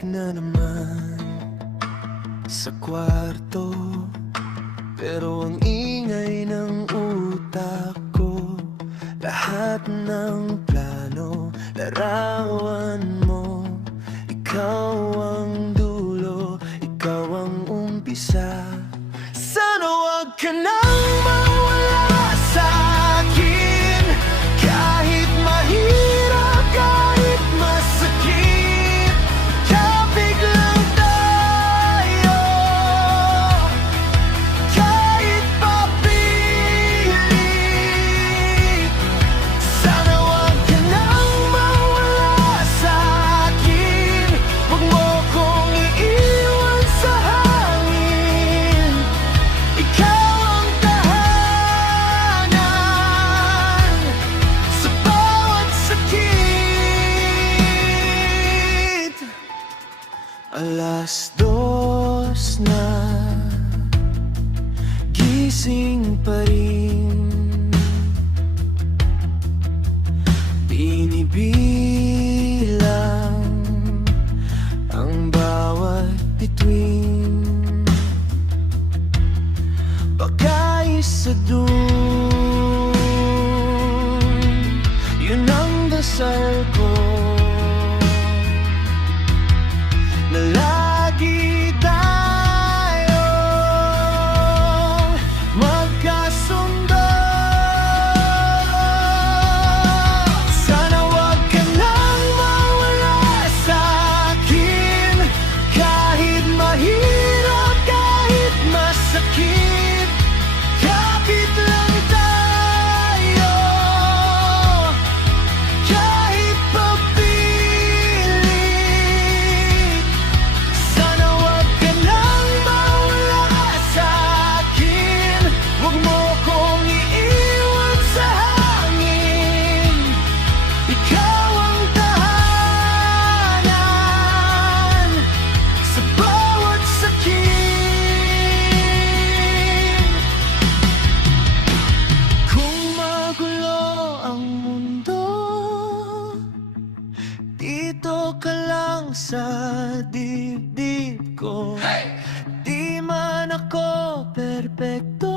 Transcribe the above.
tahimik na naman sa kwarto, pero ang ingay ng utak ko, lahat ng plano, larawan mo. Ikaw ang dulo, ikaw ang umpisa. Sana wag ka nang mawala sa'kin, kahit mahirap, kahit masakit. Kapit lang tayo, kahit papilit. Sana wag ka nang mawala sa'kin, wag mo kong iiwan sa hangin. Ikaw ang tahanan sa bawat sakit. 2:00 na, gising pa rin. Binibilang ang bawat bituin. Baka isa dun, yun ang dasal ko, na lagi tayong magkasundo. Sana wag ka nang mawala sa'kin, kahit mahirap, kahit masakit. Kapit lang tayo, kahit papilit. Sana wag ka nang mawala sa'kin, wag mo kong iiwan sa hangin. Ikaw ang tahanan sa bawat sakit. Kung magulo ang mundo, dito ka lang sa dibdib ko. Di man ako perpekto,